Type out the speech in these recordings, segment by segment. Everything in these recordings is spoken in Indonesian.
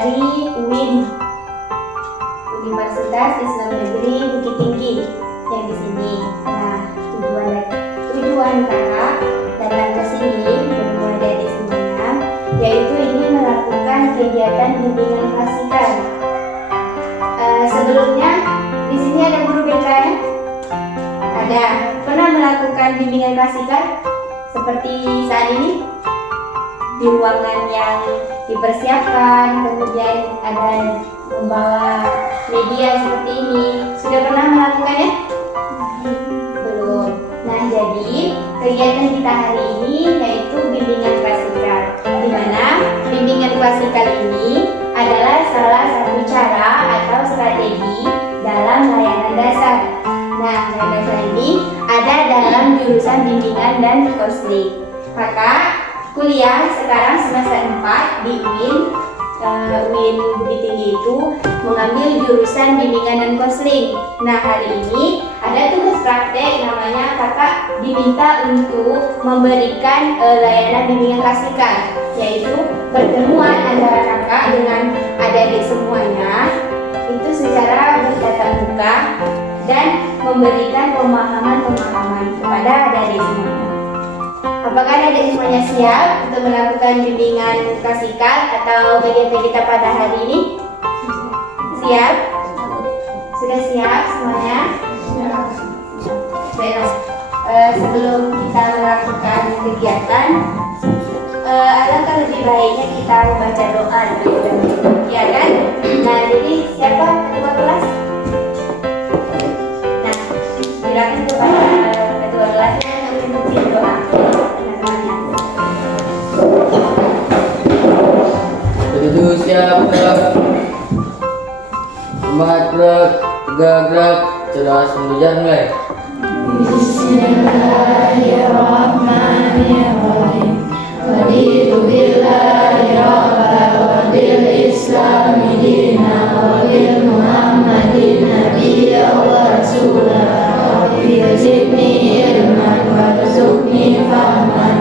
dari UIN, Universitas Islam Negeri Bukit Tinggi yang di sini. Nah, tujuan kakak datang ke sini bermula dari semuanya, yaitu ini melakukan kegiatan bimbingan klasikal. Sebelumnya di sini ada guru BK ya? Ada. Pernah melakukan bimbingan klasikal seperti saat ini? Di ruangan yang dipersiapkan, kemudian ada membawa media seperti ini. Sudah pernah melakukannya? Belum. Nah, jadi kegiatan kita hari ini yaitu bimbingan klasikal, di mana bimbingan klasikal ini adalah salah satu cara atau strategi dalam layanan dasar. Nah, layanan dasar ini ada dalam jurusan bimbingan dan konseling. Kakak kuliah sekarang semester 4 di UIN Bukit Tinggi itu mengambil jurusan bimbingan dan konseling. Nah, hari ini ada tugas praktek, namanya kakak diminta untuk memberikan layanan bimbingan klasikal, yaitu pertemuan antara kakak dengan adik-adik semuanya itu secara bertatap muka dan memberikan pemahaman-pemahaman kepada adik-adik semuanya. Apakah adik semuanya siap untuk melakukan bimbingan klasikal atau kegiatan kita pada hari ini? Siap? Sudah siap semuanya? Baik. Sebelum kita melakukan kegiatan, alangkah lebih baiknya kita membaca doa dulu, ya kan? Nah, jadi siapa ketua kelas? Nah, silakan kepada ketua kelasnya untuk membaca doa. Duduk siap, semangat gerak, tegak gerak, cerdas mengejar mulai. Bismillahirrahmanirrahim. Raditu billahi rabban wa bil islami dinan wa bil muhammadin nabiyyan wa rasulan. Rabbi zidni ilman warzuqni fahman.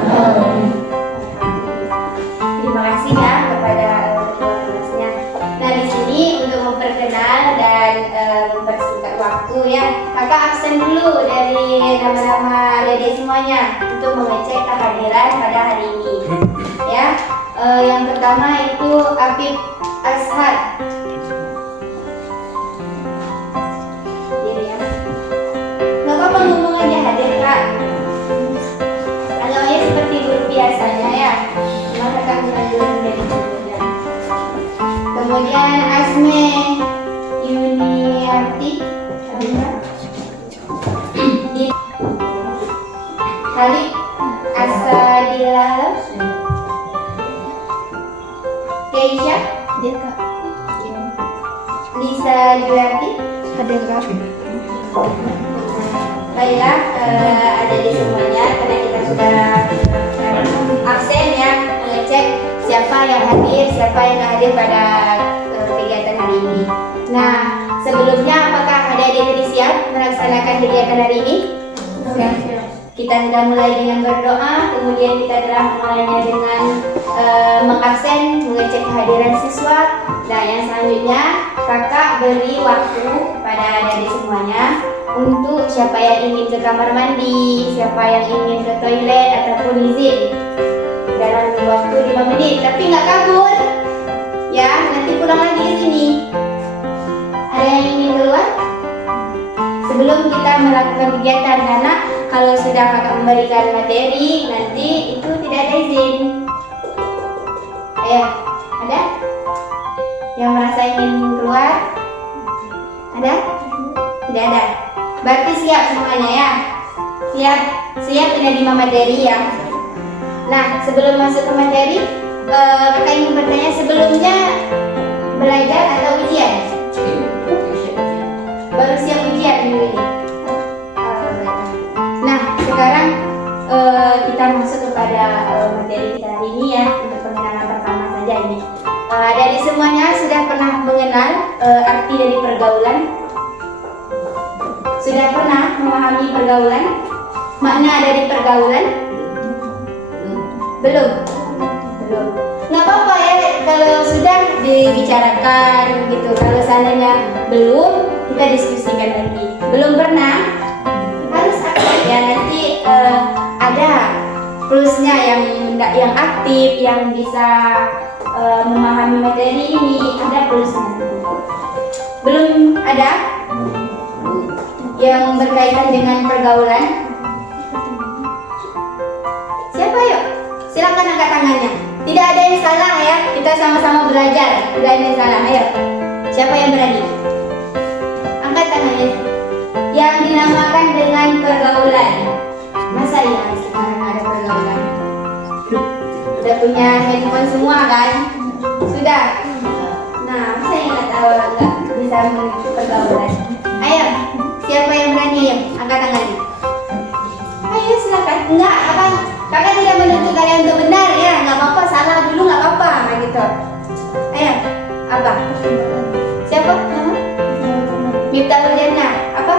Terima kasih ya kepada ketua kelasnya. Nah, di sini untuk memperkenal dan mempersingkat waktu ya, kakak absen dulu dari nama-nama adik semuanya untuk mengecek kehadiran pada hari ini. Ya, yang pertama itu Afif Ashar. Diri ya. Nggak apa-apa ngomong aja hadir kak. Kalau ya seperti guru biasanya ya. Kemudian Asme Yuniarti, Khalid Asadillah, Keisha, Lisa Juliarti, baiklah, ada di semuanya karena kita sudah absen ya, mengecek siapa yang hadir, siapa yang nggak hadir pada kegiatan hari ini. Nah, sebelumnya apakah adik-adik tadi siap melaksanakan kegiatan hari ini? Siap. Kita sudah mulai dengan berdoa, kemudian kita telah mulainya dengan mengabsen, mengecek kehadiran siswa. Nah, yang selanjutnya kakak beri waktu pada adik-adik semuanya untuk siapa yang ingin ke kamar mandi, siapa yang ingin ke toilet ataupun izin dalam waktu 5 menit, tapi nggak kabur ya, nanti pulang lagi ke sini. Ada yang ingin keluar sebelum kita melakukan kegiatan, karena kalau sudah kakak memberikan materi nanti itu tidak ada izin. Ayo, ada yang merasa ingin keluar? Ada? Tidak ada. Berarti siap semuanya ya? Siap menerima materi ya? Nah, sebelum masuk ke materi, kakak ingin bertanya, sebelumnya belajar atau ujian? Baru siap ujian minggu ini. Nah, sekarang kita masuk kepada materi kita hari ini ya, untuk pengenalan pertama saja ini. Dari semuanya sudah pernah mengenal arti dari pergaulan? Sudah pernah memahami pergaulan? Makna dari pergaulan? Belum. Nggak apa-apa ya, kalau sudah dibicarakan gitu, kalau seandainya belum, kita diskusikan lagi. Belum pernah, harus aktif ya, nanti ada plusnya yang aktif, yang bisa memahami materi ini, ada plusnya. Belum ada yang berkaitan dengan pergaulan. Siapa yuk? Silakan angkat tangannya. Tidak ada yang salah ya, kita sama-sama belajar. Tidak ada yang salah, ayo. Siapa yang berani? Angkat tangannya. Yang dinamakan dengan pergaulan. Masa ya sekarang ada pergaulan? Udah punya handphone semua kan? Sudah? Nah, masa yang nggak tahu nggak bisa mengikuti pergaulan? Ayo, siapa yang berani ya? Angkat tangannya. Ayo silakan. Enggak, kakak tidak menuntut kalian untuk benar ya, nggak apa-apa, salah dulu nggak apa-apa, kayak gitu. Ayo, apa? Siapa? Miftahul Jannah. Apa?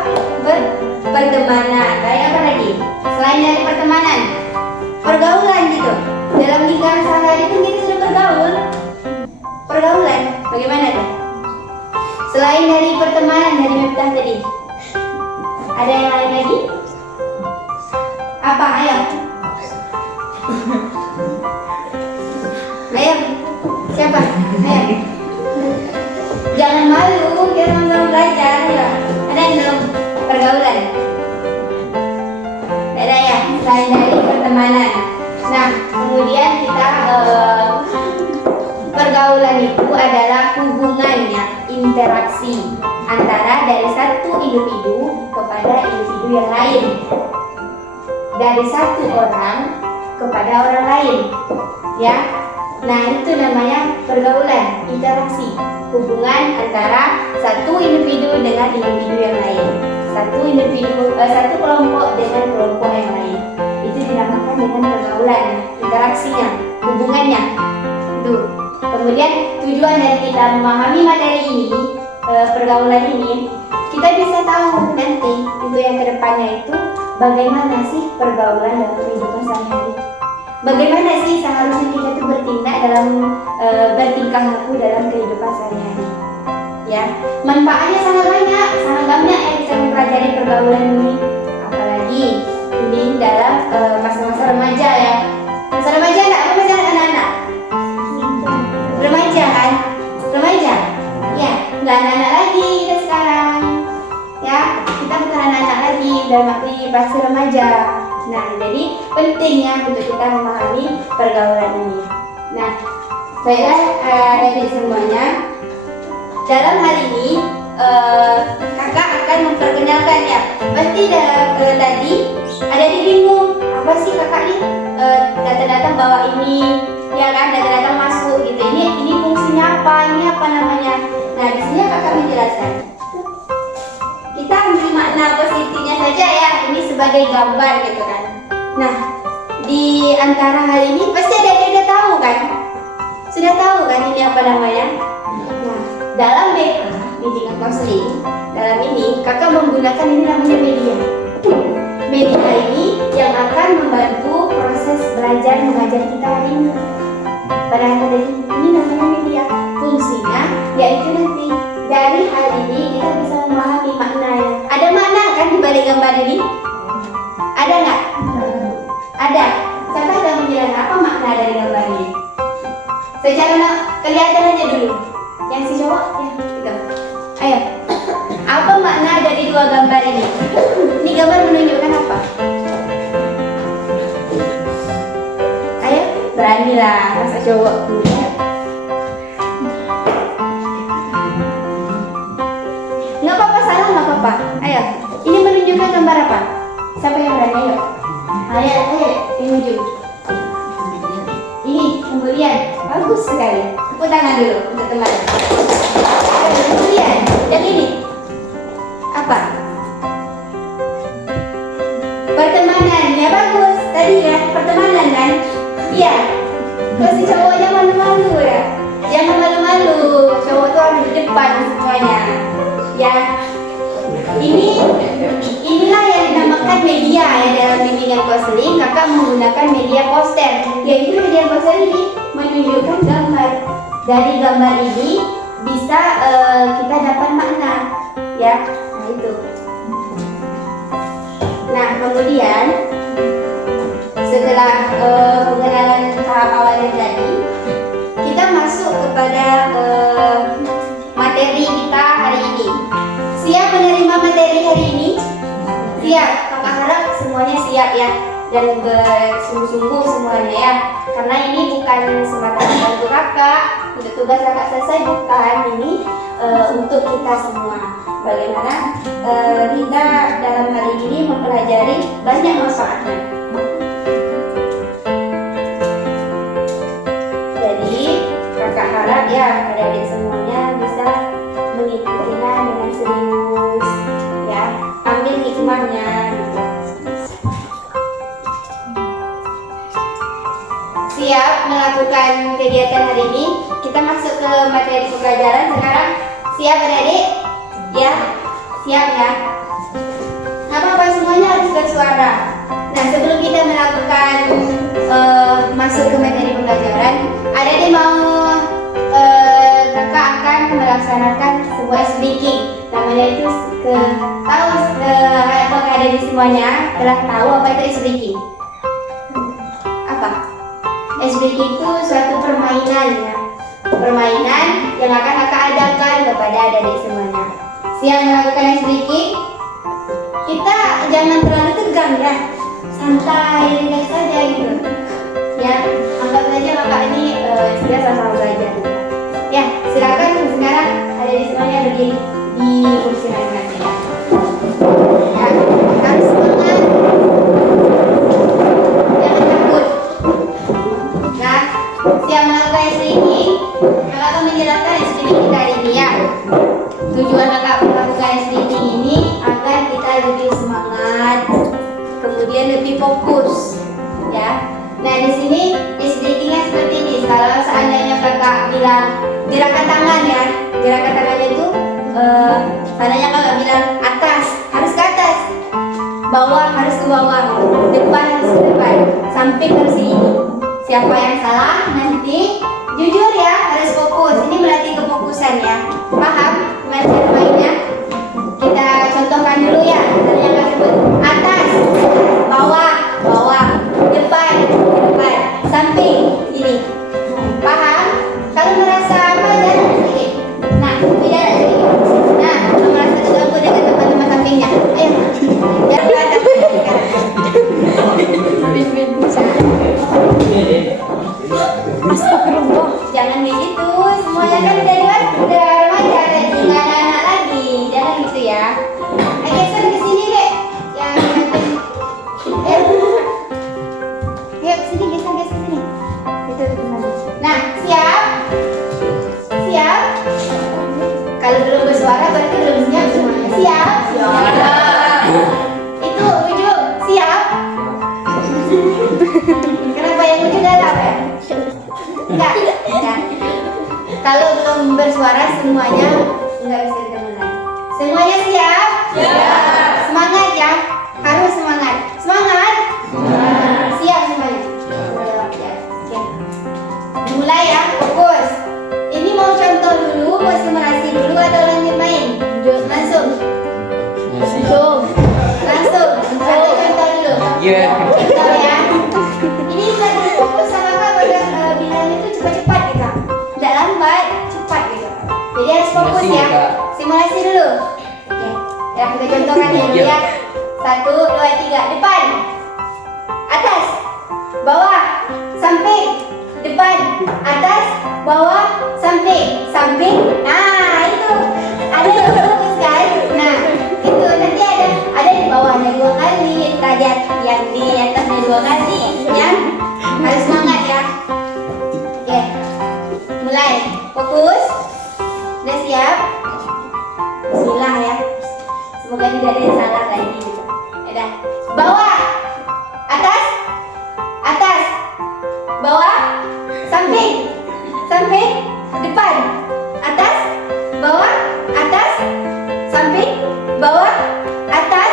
Pertemanan. Kayak apa lagi? Selain dari pertemanan, pergaulan gitu. Dalam lingkaran sehari-hari itu kita sudah bergaul. Pergaulan, bagaimana tuh? Selain dari pertemanan dari Miftah tadi, ada yang lain lagi? Apa? Ayo. Ayo, siapa? Ayo. Jangan malu, kita sama-sama belajar ya. Ada yang belum pergaulan? Ada ya, selain dari pertemanan. Nah, kemudian kita pergaulan itu adalah hubungannya, interaksi antara dari satu individu kepada individu yang lain, dari satu orang kepada orang lain, ya. Nah, itu namanya pergaulan, interaksi, hubungan antara satu individu dengan individu yang lain, satu kelompok dengan kelompok yang lain. Itu dinamakan dengan pergaulan, interaksinya, hubungannya. Itu. Kemudian tujuan dari kita memahami materi ini, pergaulan ini, kita bisa tahu nanti itu yang kedepannya itu bagaimana sih pergaulan dalam kehidupan sehari-hari. Bagaimana sih seharusnya kita tuh bertindak dalam bertingkah laku dalam kehidupan sehari-hari. Ya, manfaatnya sangat banyak yang bisa mempelajari pergaulan ini. Apalagi ini dalam masa-masa remaja ya. Masa remaja enggak? Apa masa anak-anak? Remaja kan? Remaja? Ya, nggak anak-anak lagi kita sekarang. Ya, kita bukan anak-anak lagi, udah di fase remaja. Nah, jadi pentingnya untuk kita memahami pergaulan ini. Nah, baiklah dari semuanya, dalam hal ini kakak akan memperkenalkan ya. Pasti tadi ada di bingung, apa sih kakak nih datang-datang bawa ini, ya kan, datang-datang masuk gitu. Ini fungsinya apa? Ini apa namanya? Nah, di sini kakak menjelaskan. Kita ambil makna positifnya saja ya, ini sebagai gambar gitu kan. Nah, di antara hal ini pasti ada yang udah tahu kan? Sudah tahu kan ini apa namanya? Nah, dalam BK, bimbingan konseling, dalam ini kakak menggunakan ini namanya media. Media ini yang akan membantu proses belajar mengajar kita hari ini. Pada hari ini namanya media. Fungsinya yaitu nanti dari hal ini kita bisa memahami maknanya. Ada makna kan di balik gambar ini? Ada nggak? Ada. Siapa yang menjelaskan apa makna dari gambar ini? Secara kelihatan aja dulu. Yang si cowok ya, gitu. Ayo. Apa makna dari dua gambar ini? Ini gambar menunjukkan apa? Ayo, beranilah masa cowok. Nggak apa-apa, salah nggak apa-apa. Ayo, ini menunjukkan gambar apa? Siapa yang berani? Ayo, ini ujung. Ini kemudian bagus sekali. Tepuk tangan dulu untuk teman. Kemudian yang ini apa? Pertemanan, ya bagus. Tadi ya pertemanan kan? Iya. Terus si cowoknya malu-malu ya. Jangan malu-malu. Cowok tuh harus di depan semuanya. Ya. Inilah yang dinamakan media ya dalam bimbingan konseling. Kakak menggunakan media poster. Yaitu media poster ini menunjukkan gambar. dari gambar ini bisa kita dapat makna, ya. Nah itu. Nah kemudian setelah pengenalan tahap awalnya tadi, kita masuk kepada materi kita hari ini. Siap menerima materi hari ini? Siap. Kakak harap semuanya siap ya, dan bersungguh-sungguh semuanya ya. Karena ini bukan semata-mata untuk kakak, untuk tugas kakak selesai, bukan. Ini untuk kita semua. Bagaimana kita dalam hari ini mempelajari banyak manfaatnya. Jadi kakak harap ya adik-adik semuanya bisa mengikutinya dengan serius, ya. Ambil hikmahnya gitu. Siap melakukan kegiatan hari ini? Kita masuk ke materi pembelajaran sekarang. Siap adik-adik? Ya, siap ya. Apa-apa semuanya harus bersuara. Nah sebelum kita melakukan masuk ke materi pembelajaran, adik-adik mau kakak akan melaksanakan sebuah ice breaking. Namanya itu apakah ada di semuanya telah tahu apa itu ice breaking? Apa? Ice breaking itu suatu permainan ya. Permainan yang akan kakak ajarkan kepada adik-adik semuanya. Siap melakukan ice breaking? Kita jangan terlalu tegang ya. Santai, rileks saja gitu. Ya, anggap saja kakak ini dia sama-sama belajar juga. Ya, silakan sekarang adik-adik semuanya berdiri di kursi masing-masing ya. Ya, harus semangat. Jangan takut. Nah, siap melakukan ice breaking? Kakak akan menjelaskan ice breaking kita hari ini ya. Tujuan kakak melakukan ice breaking ini agar kita lebih semangat, kemudian lebih fokus, ya. Nah di sini ice breakingnya seperti ini. Kalau seandainya kakak bilang gerakan tangan ya, gerakan tangannya itu seandainya kakak bilang atas, harus ke atas, bawah harus ke bawah, depan harus ke depan, samping harus ke ini. Siapa yang salah nanti jujur ya, harus fokus. Ini melatih kefokusan ya. Paham cara mainnya? Kita contohkan dulu ya. Yang kakak sebut atas, bawah, bawah, depan, depan, samping, ini. Paham? Kalau merasa apa jangan sedikit. Nah, tidak sedikit. Nah, kalau merasa terganggu dengan teman-teman sampingnya, ayo. Jangan ke atas. Astagfirullah. Jangan kayak gitu. Semuanya kan udah remaja tadi, nggak ada anak lagi. Jangan gitu ya. Ayo geser ke sini deh. Yang ayo sini, geser sini. Itu teman. Nah, siap? Siap? Kalau belum bersuara berarti belum siap semuanya. Siap? Siap. Itu ujung. Siap? Kenapa yang ujung galak ya? Enggak. Kalau belum bersuara semuanya enggak bisa dimulai. Semuanya siap? Siap. Semangat ya. Harus semangat. Semangat? Siap semuanya. Ya. Mulai ya, fokus. Ini mau contoh dulu, mau simulasi dulu atau lanjut main? Langsung. Langsung. Atau contoh dulu. Iya. Contoh ya. Ini lagi fokus sama kakak bilang itu cepat-cepat gitu. Tidak lambat, cepat gitu. Jadi harus fokus ya. Simulasi dulu. Oke. Ya kita contohkan ya dulu ya. 1, 2, 3. Depan. Atas. Bawah. Samping. Depan. Atas. Bawah. Samping. Samping. Nah itu. Ada yang fokus kan? Nah itu nanti ada di bawahnya 2 kali. Tadi yang di atasnya 2 kali. Ya. Harus semangat ya. Oke. Mulai. Fokus. Udah siap? Bismillah ya. Semoga tidak ada yang salah kayak ini gitu. Ya. Bawah. Atas. Atas. Bawah. Samping. Samping. Depan. Atas. Bawah. Atas. Samping. Bawah. Atas.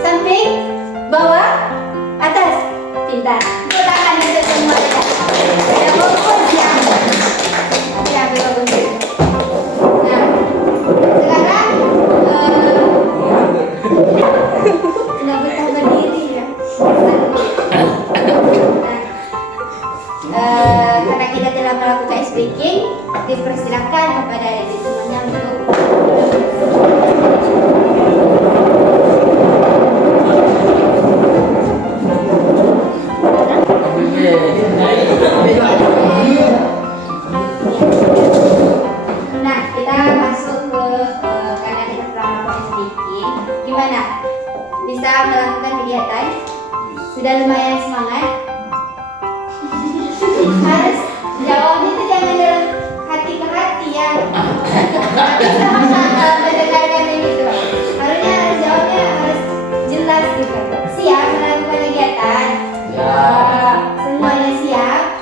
Samping. Bawah. Atas. Pintar. Tepuk tangan untuk semua ya. Sudah fokus ya. Ya. Gimana? Bisa melakukan kegiatan? Sudah lumayan semangat? Harus jawabnya itu jangan dalam hati ke hati ya. Tapi sama mendengarkan yang gitu. Harus jawabnya harus jelas gitu. Siap melakukan kegiatan? Ya. Semuanya siap?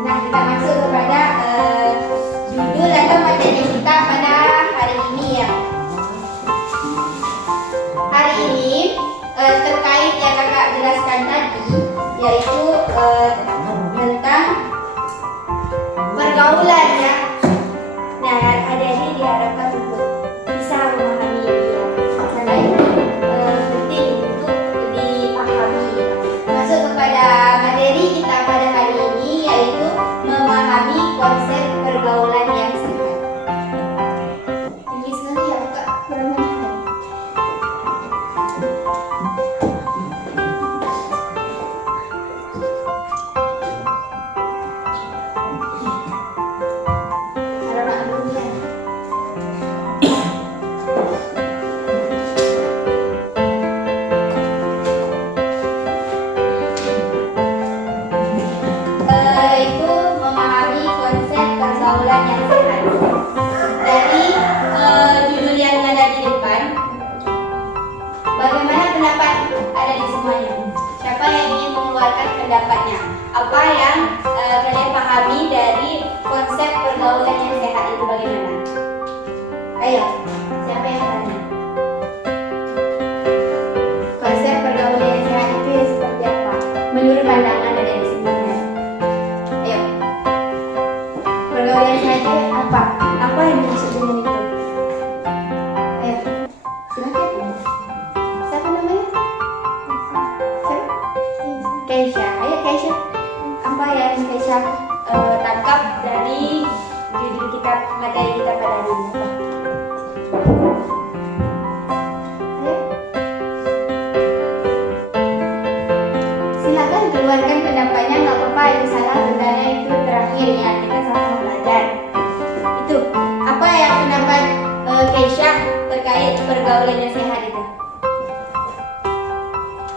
Nah, kita masuk kepada judul atau materi kita pada hari ini ya. Hari ini terkait yang kakak jelaskan tadi, yaitu tentang pergaulan ya. Nah, adik-adik diharapkan untuk bisa memahami ini ya. Karena itu penting untuk dipahami ya. Masuk kepada materi kita pada hari ini, yaitu memahami konsep pergaulan yang sehat. Tinggi sekali ya kak, kurang mendengar. Alamak dulu ya. Yaitu memahami konsep pergaulan yang sehat. Dari judul yang ada di depan, bagaimana pendapat ada di semuanya? Siapa yang ingin mengeluarkan pendapatnya? Apa yang kalian pahami dari konsep pergaulan yang sehat itu bagaimana? Ayo, siapa yang tanya? Konsep pergaulan yang sehat itu ya seperti apa? Menurut pandangan ada di semuanya. Ayo, pergaulan yang sehat itu apa? Apa yang dimaksud dengan itu? Ayo, silakan. Siapa namanya? Siapa? Keisha. Ayo Keisha. Apa yang Keisha tangkap dari judul kita, materi kita pada hari ini? Ayo. Silakan keluarkan pendapatnya, nggak apa-apa itu salah, sebenarnya itu terakhir ya, kita sama-sama belajar. Itu apa yang pendapat Keisha terkait pergaulan yang sehat itu?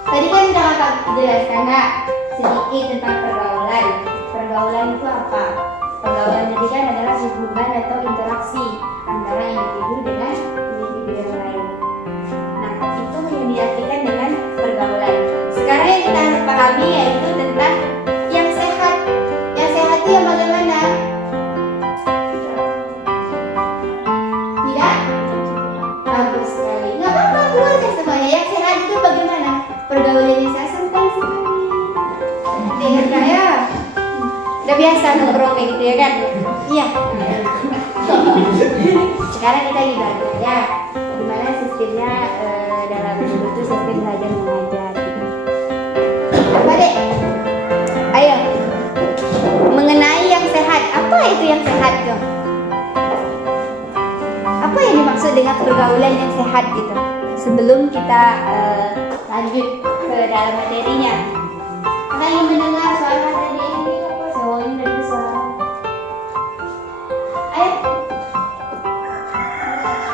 Tadi kan sudah kakak jelaskan nak sedikit tentang pergaulan. Pergaulan itu apa? Pergaulan tadi kan adalah hubungan atau interaksi antara individu dengan individu yang lain. Nah, itu yang diartikan dengan pergaulan. Sekarang yang kita harus pahami yaitu tentang yang sehat. Yang sehat itu yang bagaimana? Tidak? Bagus sekali. Nggak apa-apa, keluarkan semuanya. Yang sehat itu bagaimana? Pergaulannya saya santai sekali. Dengar nggak ya? Udah biasa nongkrong kayak gitu ya kan? Iya. Sekarang kita belajar ya. Gimana sistemnya dalam hidup itu sistem belajar mengajar. Apa dek? Ayo. Mengenai yang sehat. Apa itu yang sehat tuh? Apa yang dimaksud dengan pergaulan yang sehat gitu? Sebelum kita lanjut ke dalam materinya, kakak ingin mendengar suara tadi ini apa? Oh, ini dari suara. Ayo.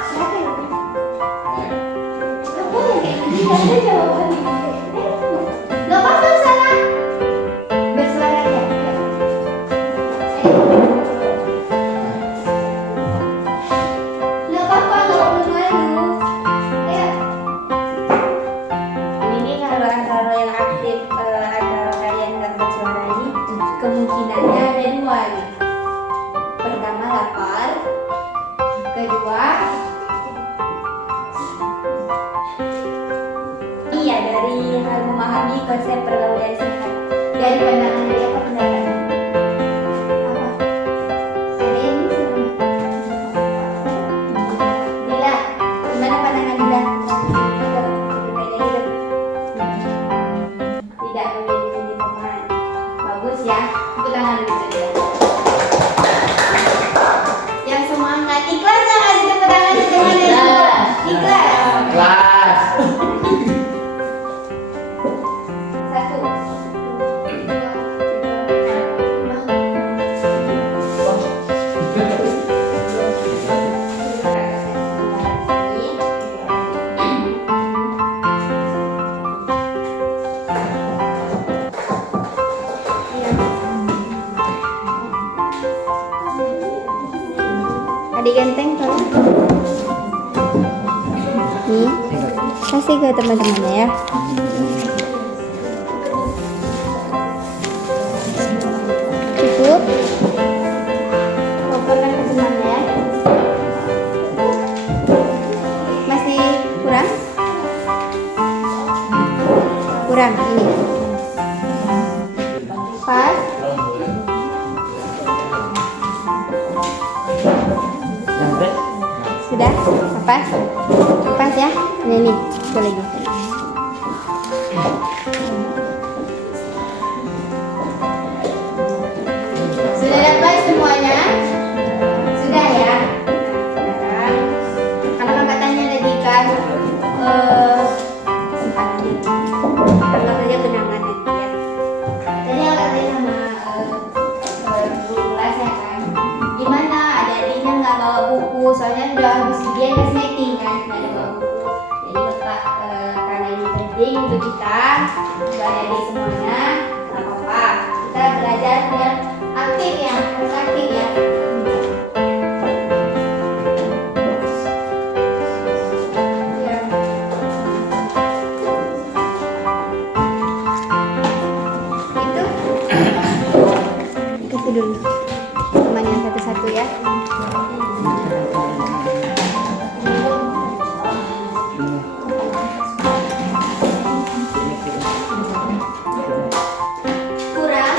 Siapa yang ini? Apa yang kayak gini? Ada jawaban ini. Gak apa-apa salah. Bersuara aja. Ayo. Gak apa-apa, gak perlu malu. Ayo. Ini kalau antara yang aktif antara kalian yang bersuara ini kemungkinannya ada dua nih. Pertama lapar, kedua iya dari hal memahami konsep pergaulan sehat. Dari pandangan dari apa pandangan? Apa? Ada yang bisa? Dila, gimana pandangan Dila? Tidak memiliki teman. Bagus ya. Tepuk tangan dulu Dila. Yang semangat, ikhlas ya kasih tepuk tangan untuk teman yang semangat. Ikhlas. Kelas. Satu. Nih, kasih ke teman-temannya ya. Cukup. Laporkan ke temannya. Masih kurang? Kurang ini. Pas. Sudah? Pas? Pas ya? Ini itu lagi. Sudah dapat semuanya? Sudah ya? Sekarang karena kakak tanya tadi kan sempat nanti anggap saja benangan nanti ya. Tadi kakak tanya sama guru kelas ya kan, gimana adik-adiknya nggak bawa buku, soalnya udah habis ujian kasih meeting kan, nggak ada bawa buku. Jadi kakak karena ini penting untuk kita buat adik semuanya, nggak apa-apa, kita belajar biar aktif ya, harus aktif ya. Ya. Itu dulu temannya satu-satu ya. Kurang?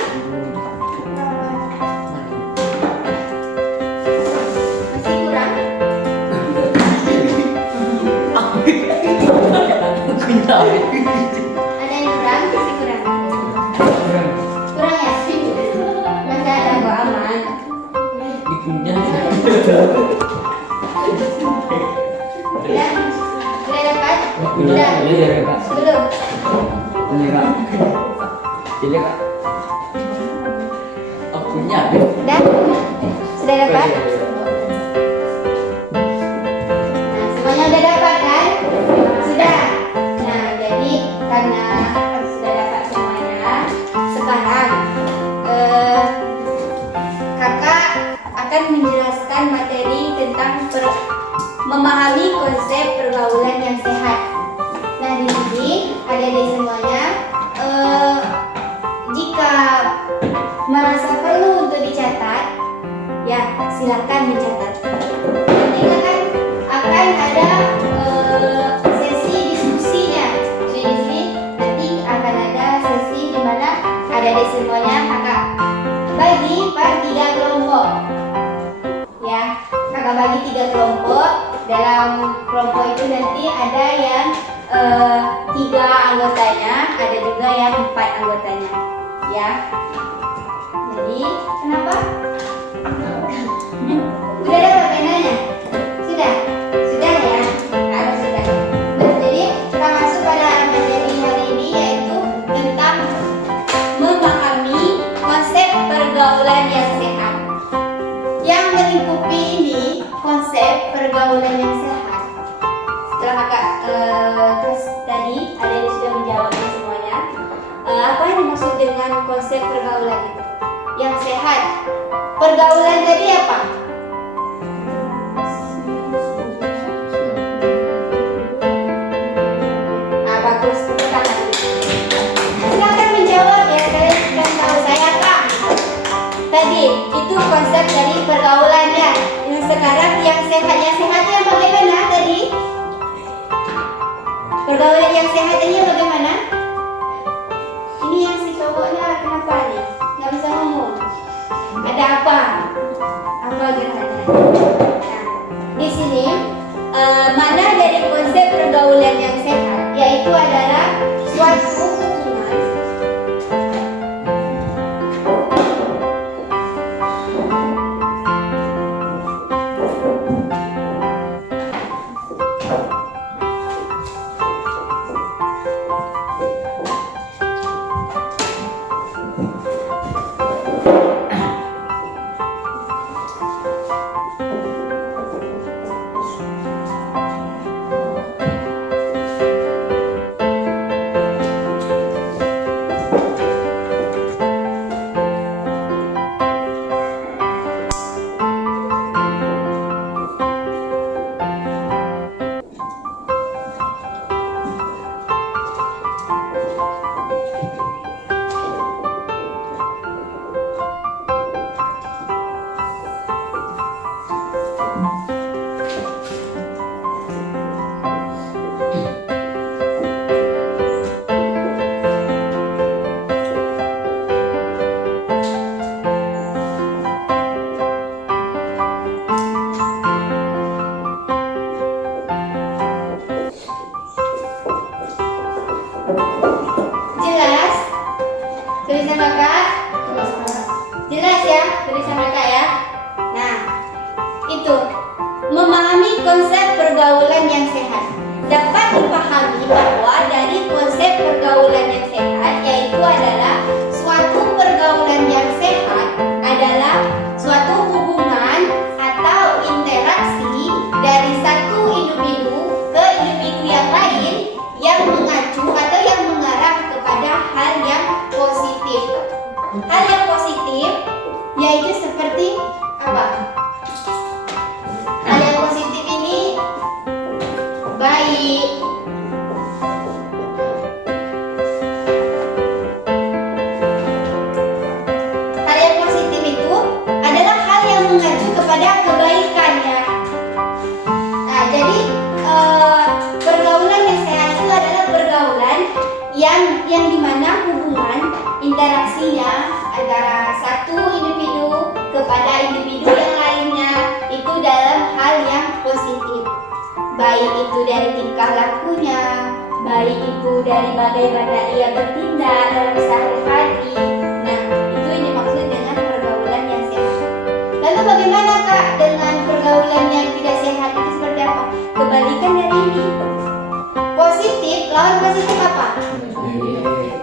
Masih kurang? Ada yang kurang? Masih kurang? Kurang ya? Masih ada kok, aman. Udah? Udah dapat? Udah? Belum? Udah? Sudah dapat? Nah, semuanya udah dapat kan? Sudah. Nah, jadi karena sudah dapat semuanya, sekarang kakak akan menjelaskan materi tentang memahami konsep pergaulan yang sehat. Nah, di sini adik-adik semuanya, jika merasa perlu untuk dicatat, ya silakan mencatat. Nanti akan ada sesi diskusinya. Jadi di sini nanti akan ada sesi di mana adik-adik semuanya kakak bagi per 3 kelompok. Ya, kakak bagi 3 kelompok. Dalam kelompok itu nanti ada yang 3 anggotanya, ada juga yang 4 anggotanya. Ya. Jadi, kenapa? Udah dapat penanya? Sudah? Sudah ya? Harus sudah. Nah, jadi kita masuk pada materi hari ini, yaitu tentang memahami konsep pergaulan yang sehat. Yang melingkupi ini konsep pergaulan yang sehat. Setelah kakak tes tadi, ada yang sudah menjawabnya semuanya. Apa yang dimaksud dengan konsep pergaulan itu? Yang sehat. Pergaulan tadi apa? Bagus, tepuk tangan. Silakan menjawab ya, kalian kan tahu saya apa? Tadi itu konsep dari pergaulan ya. Yang sekarang yang sehatnya bagaimana tadi? Pergaulan yang sehat ini bagaimana? Ini yang si cowoknya kenapa nih? Nggak bisa ngomong. Ada apa? Apa gerhana? Nah, di sini mana dari konsep pergaulan yang sehat, yaitu adalah suatu hubungan Jelas? Tulisan kakak? Jelas ya tulisan kakak ya? Nah, itu memahami konsep pergaulan yang sehat. Dapat dipahami bahwa dari konsep pergaulan yang sehat yaitu adalah suatu pergaulan yang sehat adalah suatu hubungan atau interaksi dari satu individu ke individu yang lain yang mengacu atau yang mengarah kepada hal yang positif. Hal yang positif yaitu seperti apa? Hal yang positif ini baik, hal yang positif itu adalah hal yang mengacu kepada kebaikan ya. Nah, jadi pergaulan yang sehat itu adalah pergaulan yang dimana hubungan interaksinya antara satu individu kepada individu yang lainnya itu dalam hal yang positif. Baik itu dari tingkah lakunya, baik itu dari bagaimana ia bertindak dalam sehari-hari. Nah, itu yang dimaksud dengan pergaulan yang sehat. Lalu bagaimana Kak dengan pergaulan yang tidak sehat itu seperti apa? Kebalikan dari ini. Positif, lawan positif apa?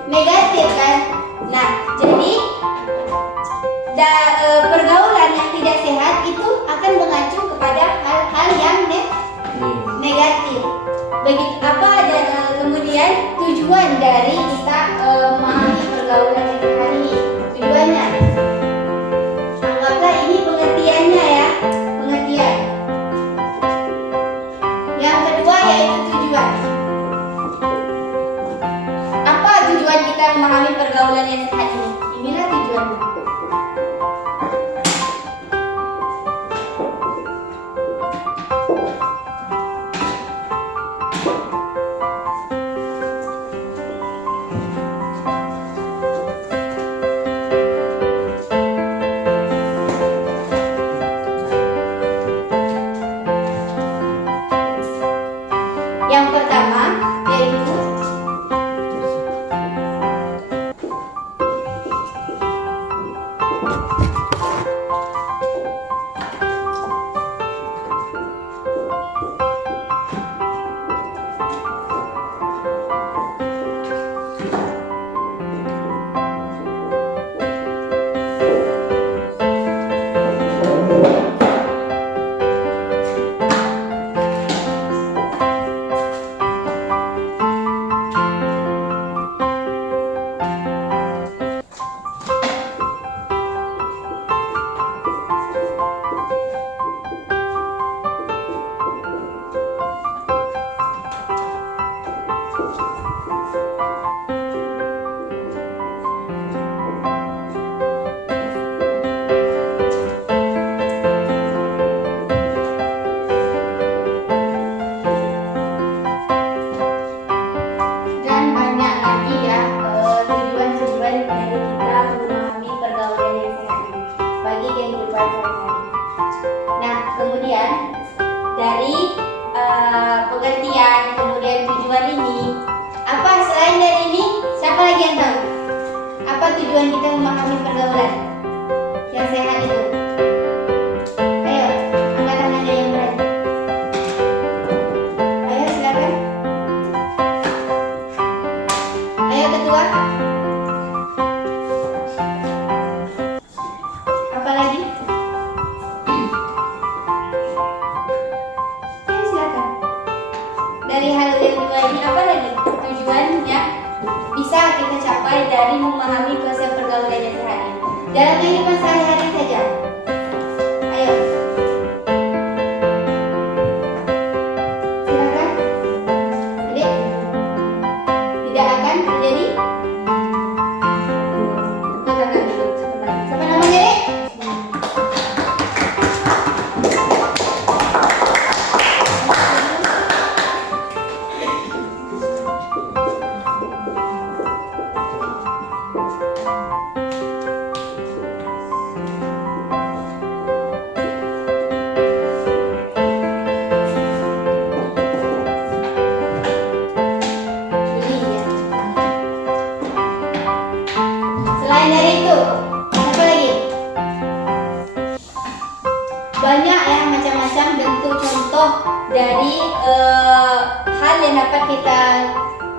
Negatif kan? Nah, jadi pergaulan yang tidak sehat itu akan mengacu kepada hal-hal yang negatif. Begitu apa ada kemudian tujuan dari kita memahami pergaulan yang sehat ini? Tujuannya, anggaplah ini pengertiannya ya, pengertian. Yang kedua yaitu tujuan. Apa tujuan kita memahami pergaulan yang sehat ini? Inilah tujuannya. Yang pertama yaitu dan banyak lagi ya tujuan-tujuan dari kita memahami pergaulan yang sehat ini bagi kehidupan sehari-hari. Nah, kemudian dari pengertian kemudian tujuan ini, apa selain dari ini? Siapa lagi yang tahu? Apa tujuan kita memahami pergaulan yang sehat itu? Ayo, angkat tangannya yang berani. Ayo silakan. Ayo ketua. Apa lagi? Ayo silakan. Dari hal yang dua ini apa lagi tujuan yang bisa kita capai dari memahami konsep pergaulan yang sehat ini dalam kehidupan sehari-hari saja? Ayo. Silakan. Adik. Tidak akan terjadi. Silakan dulu. Siapa namanya, Dek? yang dapat kita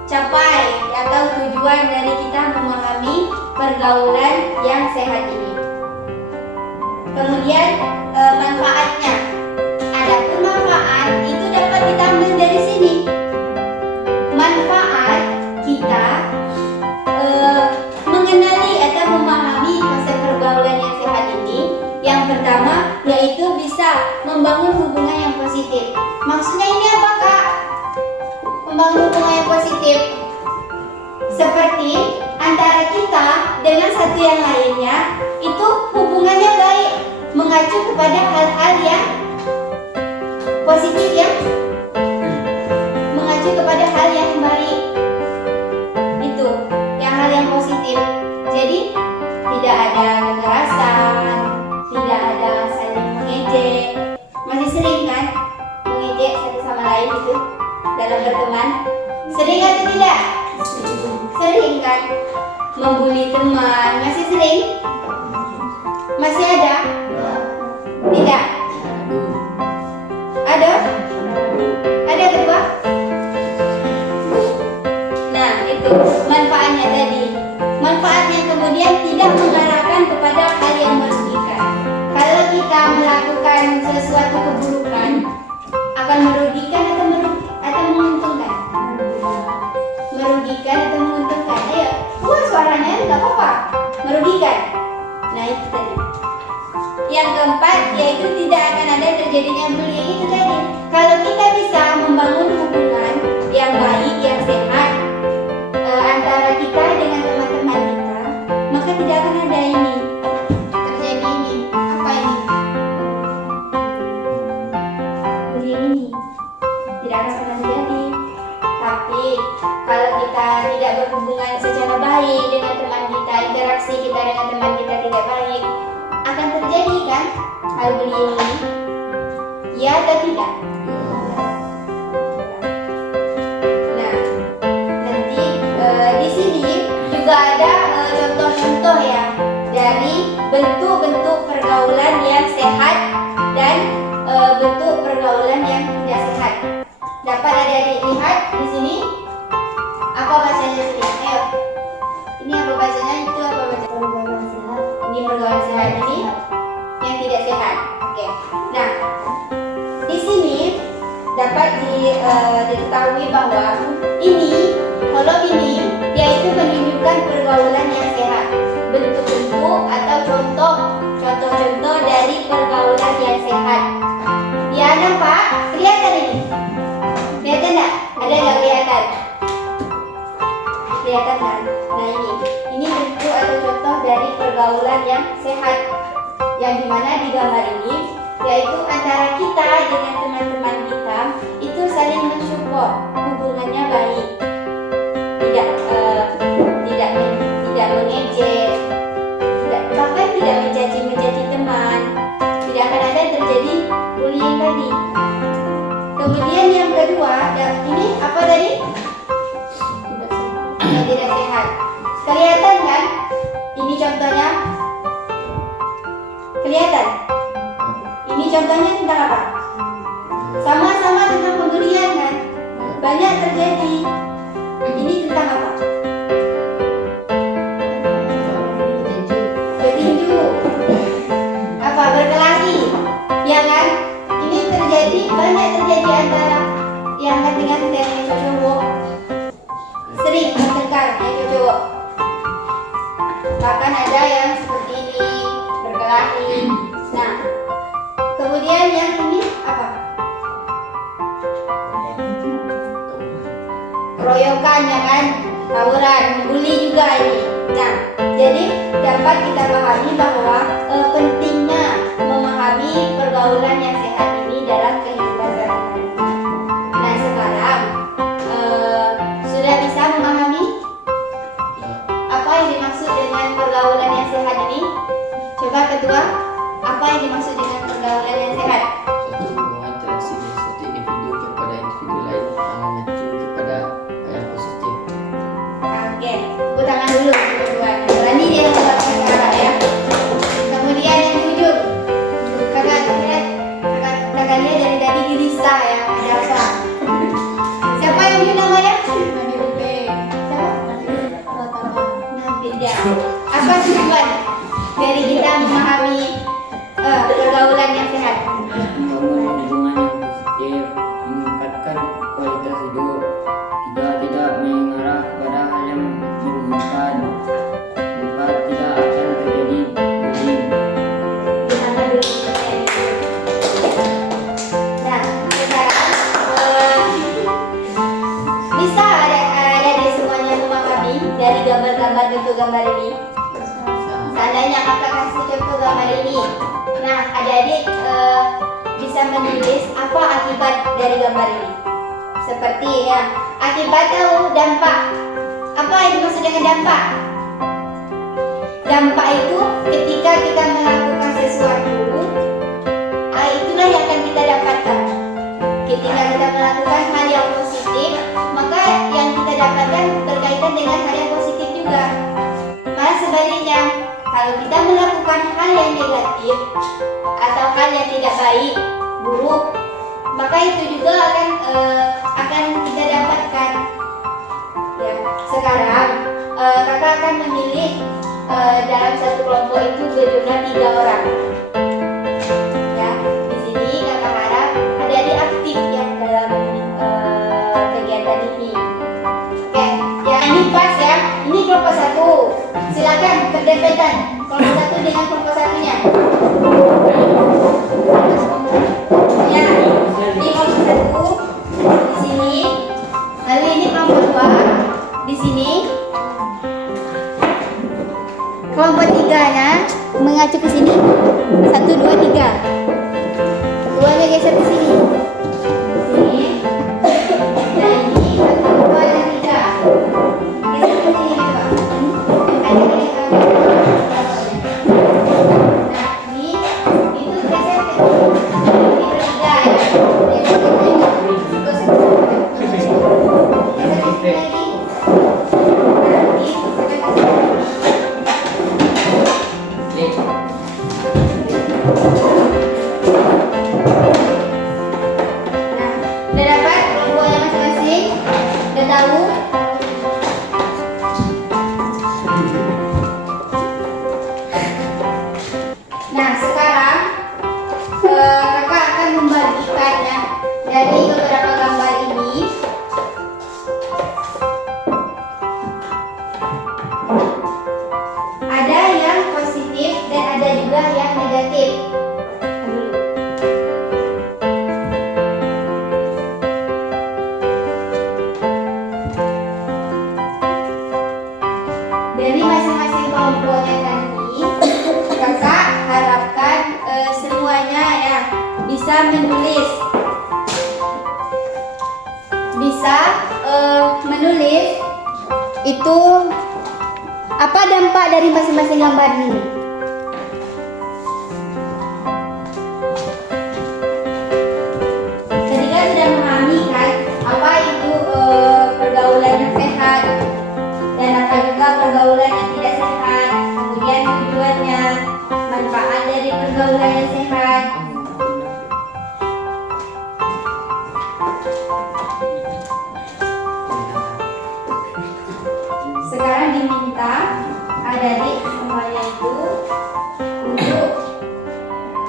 capai atau tujuan dari kita memahami pergaulan yang sehat ini. Kemudian manfaatnya. Adapun manfaat itu dapat kita ambil dari sini. Manfaat kita mengenali atau memahami konsep pergaulan yang sehat ini, yang pertama yaitu bisa membangun hubungan yang positif. Maksudnya ini apa, Kak? Membangun hubungan yang positif seperti antara kita dengan satu yang lainnya itu hubungannya baik, mengacu kepada hal-hal yang positif, ya, mengacu kepada hal yang baik, itu yang hal yang positif. Jadi tidak ada kekerasan, tidak ada saling mengejek. Masih sering kan mengejek satu sama lain itu dalam berteman? Sering atau tidak? Sering kan? Membuli teman, masih sering? Masih ada? Tidak? Ada? Ada kedua? Nah, itu manfaatnya tadi. Manfaatnya kemudian tidak mengarahkan kepada hal yang merugikan. Kalau kita melakukan sesuatu keburukan, akan merugikan atau menguntungkan? Merugikan atau menguntungkan? Ayo, buat suaranya nggak apa-apa. Merugikan. Nah, itu tadi. Yang keempat yaitu tidak akan ada terjadinya bullying itu tadi. Kalau kita bisa membangun hubungan yang baik, yang sehat antara kita dengan teman-teman kita, maka tidak akan ada ini terjadi ini. Apa ini? Bullying ini tidak akan pernah terjadi. Tapi kalau kita tidak berhubungan secara baik dengan teman kita, interaksi kita dengan teman kita tidak baik, akan terjadi kan hal bullying ini? Ya atau tidak? Nah, nanti di sini juga ada contoh-contoh ya dari bentuk-bentuk pergaulan yang sehat dan bentuk pergaulan yang tidak sehat. Dapat adik-adik lihat di sini apa bacanya sini? Ayo, ini apa bacanya? Itu apa bacanya? Pergaulan sehat. Ini pergaulan sehat, ini yang tidak sehat. Oke. Nah, di sini dapat diketahui bahwa ini, kalau ini yaitu menunjukkan pergaulan yang sehat. Bentuk-bentuk atau contoh-contoh dari pergaulan yang sehat. Ya, nampak? Kelihatan ini? Kelihatan enggak? Ada enggak kelihatan? Kelihatan kan? Nah, ini bentuk atau contoh dari pergaulan yang sehat, yang dimana di gambar ini yaitu antara kita dengan teman-teman kita itu saling mensupport, hubungannya baik, tidak mengejek, bahkan tidak mencaci teman, tidak akan ada terjadi bullying tadi. Kemudian yang kedua, ini apa tadi? Yang tidak sehat. Kelihatan kan? Ini contohnya. Kelihatan? Ini contohnya tentang apa? Sama-sama tentang pemberian kan? Banyak terjadi. Ini tentang apa? Bertinju. Apa? Berkelahi. Ya kan? Ini banyak terjadi antara yang dengan cowok. Sering bertengkar cowok. Bahkan ada yang seperti ini, berkelahi. Nah, kemudian yang ini apa? Keroyokan ya kan? Tawuran, membuli juga ini. Nah, jadi dapat kita pahami bahwa pentingnya memahami pergaulan yang sehat ini dalam kehidupan sehari-hari. Nah, sekarang sudah bisa memahami apa yang dimaksud dengan pergaulan yang sehat ini? Coba kedua, apa yang dimaksud dengan pergaulan yang sehat? Satu, hubungan interaksi dari satu individu kepada individu lain yang mengacu kepada yang positif. Oke, tepuk tangan dulu kedua. Berani dia mengatakan kakak ya. Kemudian yang tujuh, kakak lihat dari tadi gelisah ya, ada apa? Siapa yang Apa tujuan dari kita memahami pergaulan yang sehat? Membangun hubungan yang positif, meningkatkan kualitas hidup, tidak mengarah pada hal yang merugikan, empat tidak akan terjadi bullying. Gimana dulu? Nah, sekarang bisa ada semuanya memahami dari gambar-gambar bentuk gambar ini. Seandainya kakak kasih contoh gambar ini, nah adik-adik bisa menulis apa akibat dari gambar ini. Seperti ya, akibat tahu dampak. Apa yang dimaksud dengan dampak? Dampak itu ketika kita melakukan sesuatu, itulah yang akan kita dapatkan. Ketika kita melakukan hal yang positif, maka yang kita dapatkan berkaitan dengan hal yang positif juga. Malah sebaliknya, kalau kita melakukan hal yang negatif atau hal yang tidak baik, buruk, maka itu juga akan kita dapatkan. Ya, sekarang kakak akan memilih dalam satu kelompok itu berjumlah 3 orang. Ya, di sini kakak harap adik-adik aktif ya dalam kegiatan ini. Oke, ya ini pas ya. Ini kelompok 1. Silakan berdempetan kelompok 1 dengan kelompok satunya. Ya, ini kelompok 1 di sini. Lalu ini kelompok 2 di sini. Kelompok 3-nya mengacu ke sini. 1, 2, 3. Keduanya geser ke sini. Sini. Nah ini 1, 2, dan 3. Geser ke sini juga. Nah ini itu geser ke sini. Ini bertiga ya. Geser ke sini. Geser ke sini lagi. Nanti geser ke sini. Udah dapat kelompoknya masing-masing? Udah tahu? Nah sekarang kakak akan membagikannya dari beberapa gambar ini. Ada yang positif dan ada juga yang negatif. Dari masing-masing kelompoknya nanti, kakak harapkan semuanya ya bisa menulis, itu apa dampak dari masing-masing gambar ini. Ketika sudah memahami kan apa itu pergaulan yang sehat dan apa juga pergaulan yang tidak sehat, kemudian tujuannya, manfaat dari pergaulan yang sehat. Sekarang diminta adik-adik semuanya itu untuk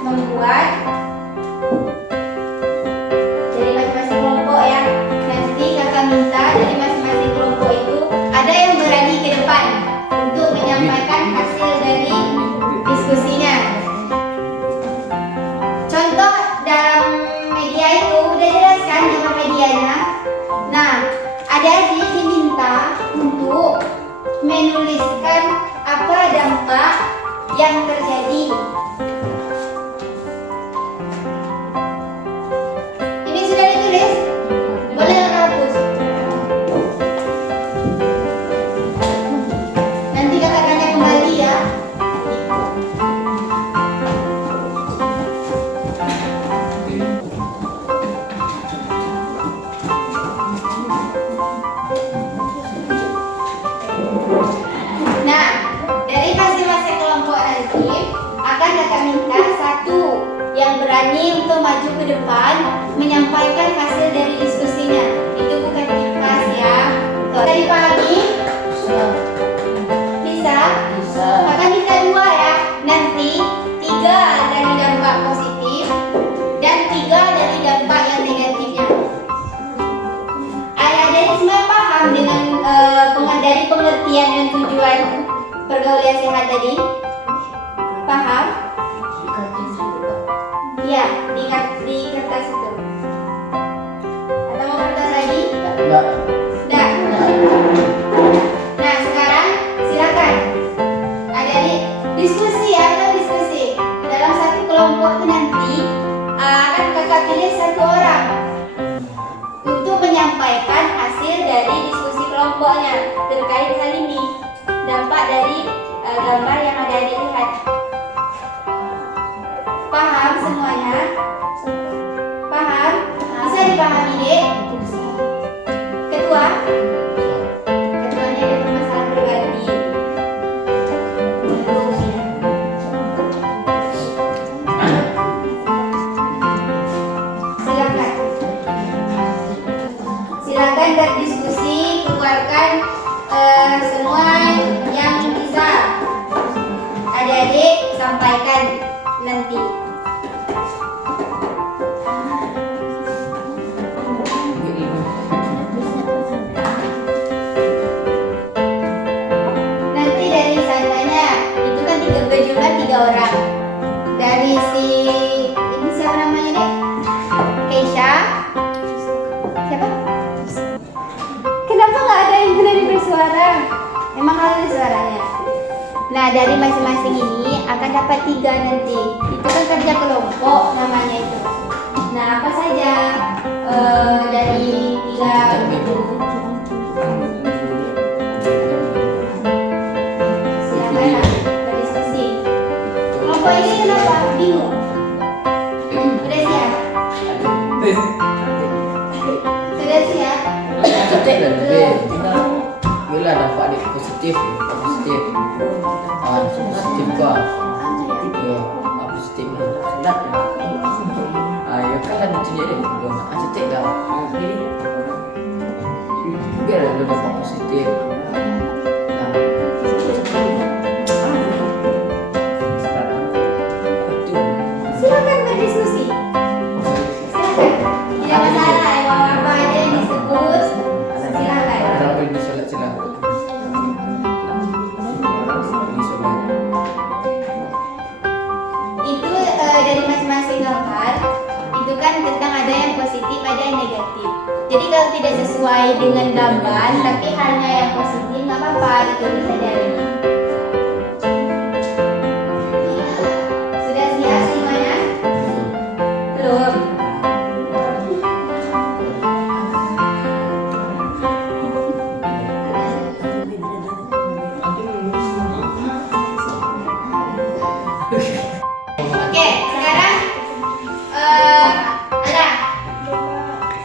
membuat dari masing-masing kelompok ya. Nanti kakak minta dari masing-masing kelompok itu ada yang berani ke depan untuk menyampaikan hasil dari diskusinya. Contoh dalam media itu udah jelas kan nama medianya. Nah, adik-adik diminta untuk menuliskan apa dampak yang terjadi. Ini sudah ditulis? Boleh hapus. Nanti kakak tanya kembali ya. Nah, dari masing-masing kelompok nanti akan kakak minta satu yang berani untuk maju ke depan menyampaikan hasil dari diskusinya. Itu bukan kipas ya. Tuh, dari pagi bisa pengertian dan tujuan pergaulan sehat tadi? Paham? Iya, di kertas itu. Atau mau kertas lagi? Enggak. Sudah. Nah, sekarang silakan. Adik-adik diskusi atau diskusi. Dalam satu kelompok itu nanti akan kakak pilih satu orang untuk menyampaikan hasil dari diskusi kelompoknya terkait hal ini. Dampak dari gambar yang adik-adik lihat. Paham semuanya? Paham? Bisa dipahami, Dek? Ketua? Ketuanya ada permasalahan berganti. Silakan. Silakan berdiskusi, keluarkan semua yang bisa adik-adik sampaikan nanti. Nanti dari sananya itu kan berjumlah 3 orang. Dari si ini siapa namanya, Dek? Keisha. Siapa? Kenapa nggak ada yang berani bersuara? Emang harus ada suaranya. Nah, dari masing-masing ini akan dapat 3 nanti. Itu kan kerja kelompok namanya itu. Nah, apa saja dari 3 itu? Silakan berdiskusi. Kelompok ini kenapa? Bingung? Udah siap? Sudah siap? Cetek dan B. Bila dampak positif, positif. Positif kok. Ya, positif. Ya kan ada tujuh deh. Cetek dah. Biar ada dampak positif. Silakan berdiskusi. Silakan. Tidak masalah. Mau apa aja yang disebut. Silakan. Orang ini silat-silat. Itu dari masing-masing gambar itu kan tentang ada yang positif, ada yang negatif. Jadi kalau tidak sesuai dengan gambar tapi hanya yang positif nggak apa-apa, ditulis saja ini. Sudah siap semuanya? Belum? Oke, sekarang ada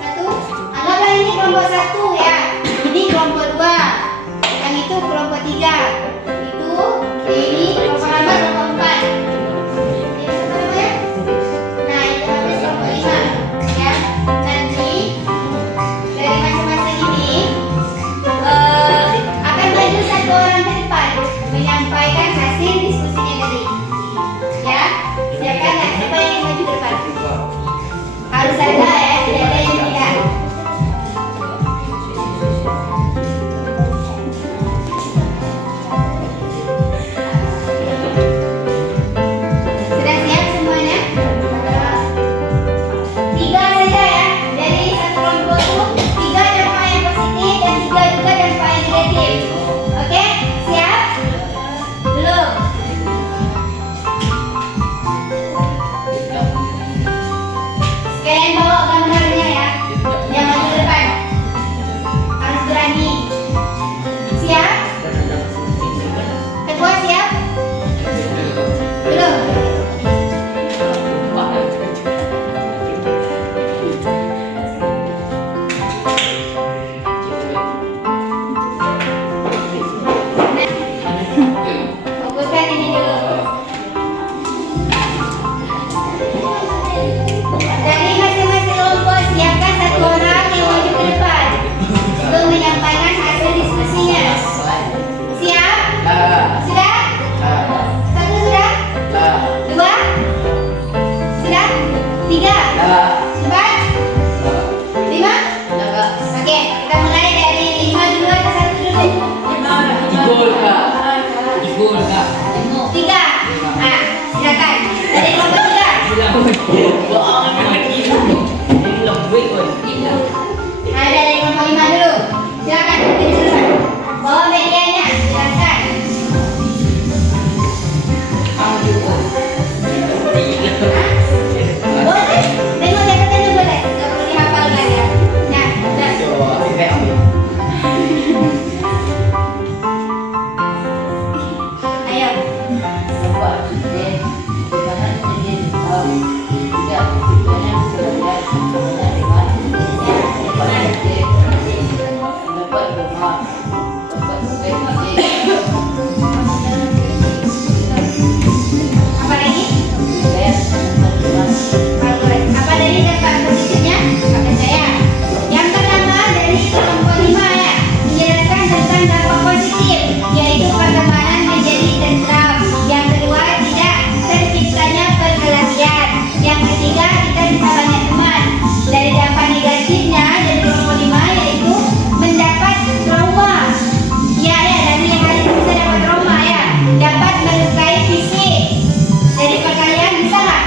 satu. Anggaplah ini kelompok 1 ya. Ini kelompok 2. Yang itu kelompok 3. Ada dari kelompok 5 dulu. Silakan, silakan. Bawa medianya, silakan. Boleh, tengok catatannya boleh. Nggak perlu dihafalkan ya. Nah, ayo. Apa lagi? Bagus. Apa dari dampak positifnya? Nggak percaya. Yang pertama dari kelompok 5 ya, menjelaskan tentang dampak positif, yaitu pertemanan menjadi tentram. Yang kedua, tidak terciptanya perkelahian. Yang ketiga, kita bisa banyak teman. Dari dampak negatifnya dari kelompok 5 yaitu mendapat trauma. Ya, dari yang kali bisa dapat trauma ya, dapat melukai fisik. Dari perkelahian bisa nggak?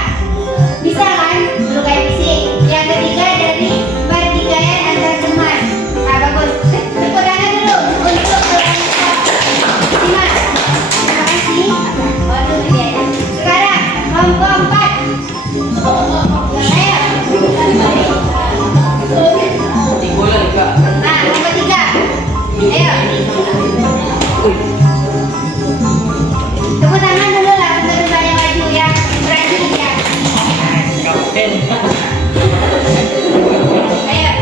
Bisa kan melukai fisik. Yang ketiga dari pertikaian antar teman. Nah, bagus. Tepuk tangan dulu untuk kelompok 5. Terima kasih. Waduh, dia. Sekarang kelompok 4. Ayo. Nah, kelompok 3. Ayo. Tepuk tangan dulu lah untuk teman yang maju ya. Berani ya. Ayo.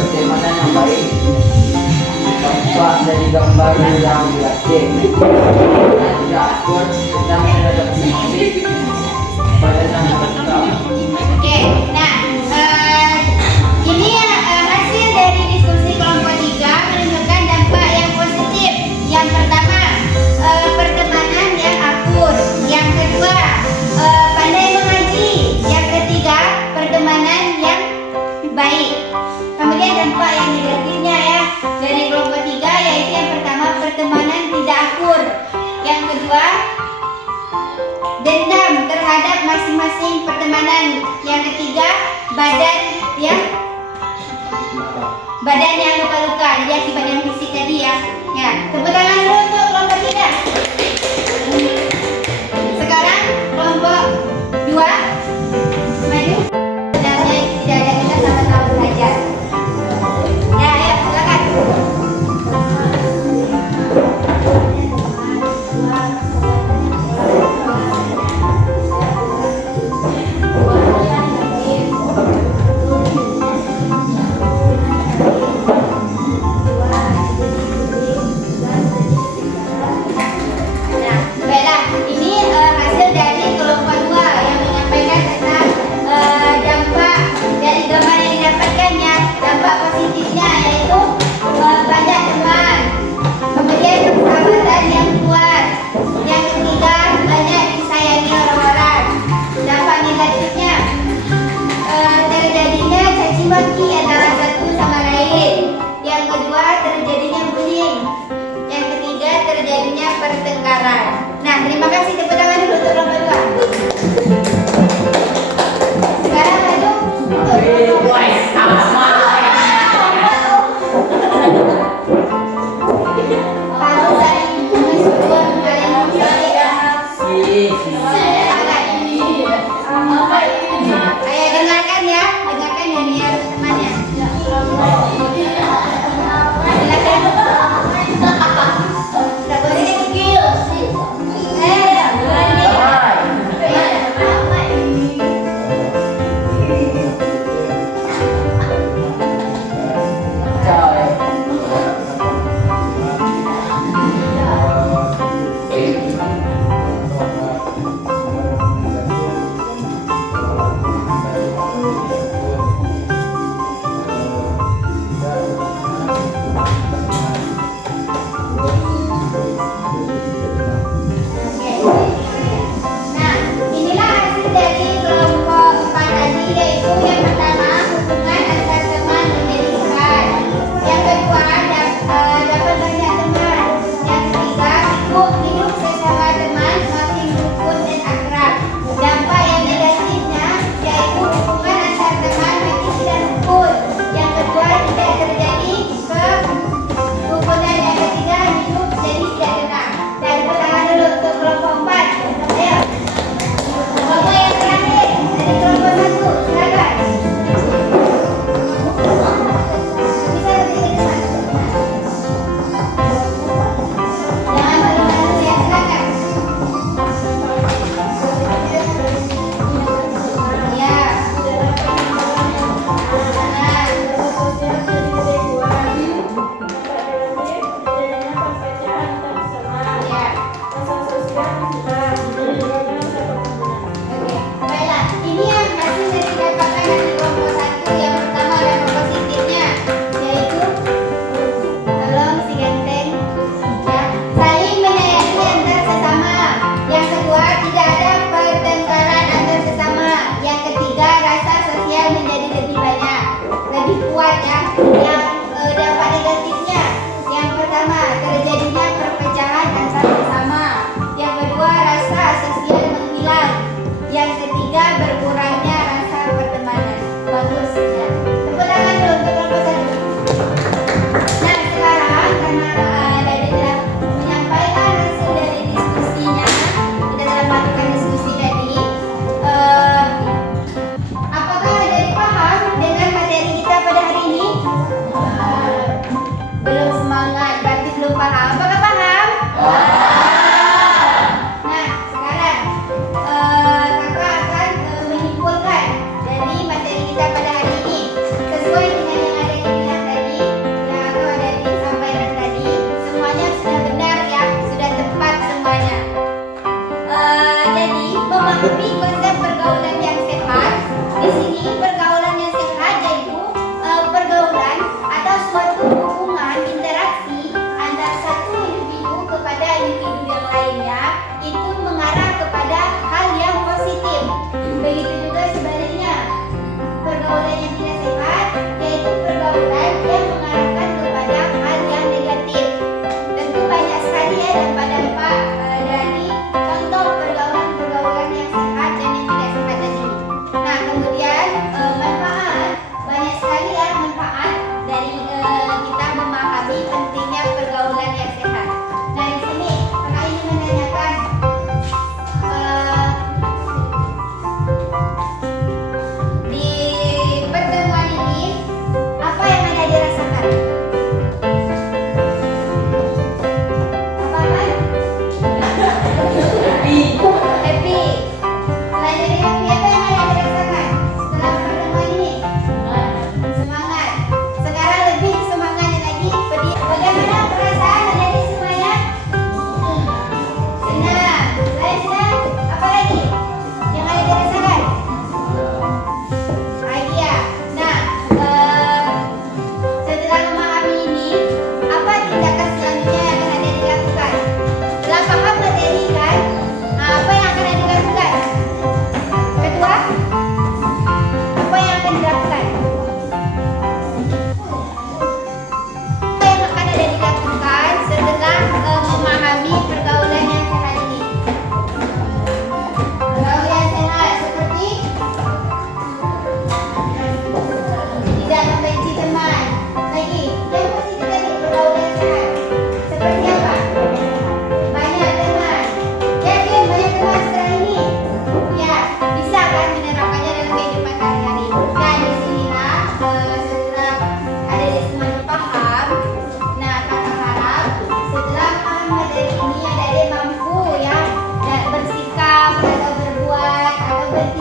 Pertemanan yang baik tampak dari gambar yang dilatih tidak akur dan terhadap fisik pada yang pertama. Oke, nah ini ya hasil dari diskusi kelompok 3 menunjukkan dampak yang positif. Yang pertama, pertemanan yang akur. Yang kedua, pandai mengaji. Yang ketiga, pertemanan yang baik. Kemudian dampak yang negatifnya ya dari kelompok 3 yaitu yang pertama, pertemanan tidak akur. Yang kedua, dendam terhadap masing-masing pertemanan. Yang ketiga, badan yang luka-luka, jadi akibat yang fisik tadi ya. Ya, tepuk tangan dulu untuk kelompok 3. Sekarang kelompok 2 maju. Sebenarnya tidak ada, kita sama-sama belajar. Ya, ayo silakan. yang ketiga, berkurangnya rasa pertemanan. Bagus ya. Tepuk tangan dulu untuk kelompok satu. Nah, sekarang karena Dede telah menyampaikan hasil dari diskusinya, kita telah melakukan diskusi tadi. Apakah Dede paham dengan materi kita pada hari ini? Belum semangat, berarti belum paham. Apakah paham? Nah, sekarang kakak akan menyimpulkan dari materi kita pada hari ini sesuai dengan yang ada di bilang tadi, yang atau ada disampaikan tadi. Semuanya sudah benar ya, sudah tepat semuanya. Jadi memahami konsep pergaulan yang sehat. Di sini pergaulan yang sehat yaitu pergaulan atau suatu hubungan interaksi antara satu individu kepada individu yang lainnya itu mengarah kepada hal yang positif. Begitu juga sebaliknya, pergaulan yang tidak sehat yaitu pergaulan yang mengarahkan kepada hal yang negatif. Tentu banyak sekali ya dampak-dampak dari contoh pergaulan-pergaulan yang sehat dan yang tidak sehat tadi. Nah, kemudian manfaat, banyak sekali ya manfaat dari kita memahami pentingnya pergaulan yang sehat. Nah, di sini kakak ingin menanyakan di pertemuan ini apa yang ada dirasakan? Apa kan? Happy. Selain dari happy, apa yang ada dirasakan setelah pertemuan ini? Semangat. Sekarang lebih semangatnya lagi. Bagaimana perasaan ada di semuanya? Senang. Selain senang, apa lagi yang ada dirasakan? Bahagia. Nah, setelah memahami ini, apa tindakan selanjutnya yang akan ada dilakukan? Setelah paham materi kan, apa yang akan ada dilakukan? Ketua, apa yang akan dilakukan? Apa yang akan ada dilakukan setelah memahami pergaulan yang sehat ini? Pergaulan yang sehat seperti tidak membenci teman. Lagi, yang positif tadi pergaulan yang sehat. Seperti apa? Banyak teman. Yakin banyak teman setelah ini? Ya, bisa kan menerapkannya dalam kehidupan sehari-hari. Dan di sinilah setelah ada di semuanya paham. Nah, kakak harap setelah paham materi ini ada dia mampu ya bersikap atau berbuat atau bertindak